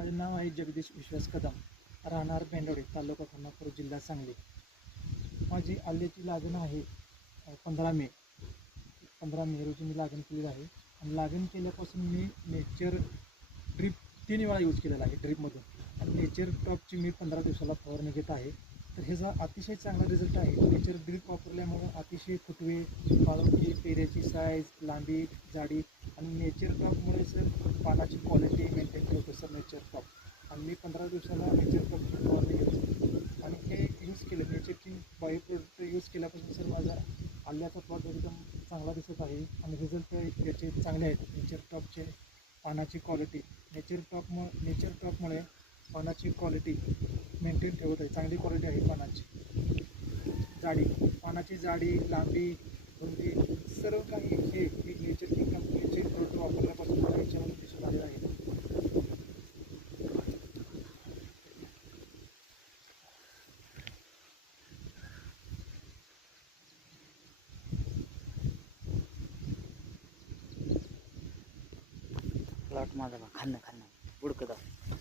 माझे नाव आहे जगदीश विश्वास कदम, राहणार बेंडवडे, तालुका खानापूर, जिल्हा सांगली. माझी आल्याची लागण आहे 15 मे रोजी मी लागण केलेली आहे. आणि लागण केल्यापासून मी नेचर ड्रीप 3 वेळा यूज केलेला आहे ड्रीपमधून. आणि नेचर टॉपची मी 15 दिवसाला फवारणी घेत आहे. तर ह्याचा अतिशय चांगला रिझल्ट आहे. नेचर ड्रीप वापरल्यामुळं अतिशय फुटवे, पाळवटी, पेऱ्याची साईज, लांबी, जाडी आणि नेचर टॉपमुळे सर पानाची क्वालिटी मेंटेन ठेवतो सर नेचर टॉप. आणि मी 15 दिवसाला नेचर टॉपची फवारणी घेतो. आणि हे यूज केलं, नेचरची बायो प्रोडक्ट यूज केल्यापासून सर माझा आल्याचा प्लॉट एकदम चांगला दिसत आहे. आणि रिझल्ट याचे चांगले आहेत. नेचर टॉपचे पानाची क्वालिटी, नेचर टॉपमुळे पानाची क्वालिटी मेंटेन ठेवत आहे. चांगली क्वालिटी आहे पानाची. पानाची जाडी, लांबी, रुंदी सर्व काही हे नेचर किंग कंपनीचे प्रोडक्ट वापरल्यापासून मला याच्यामध्ये दिसून आलेलं आहे. प्लॉट माझा खाणं बुडकं दाव.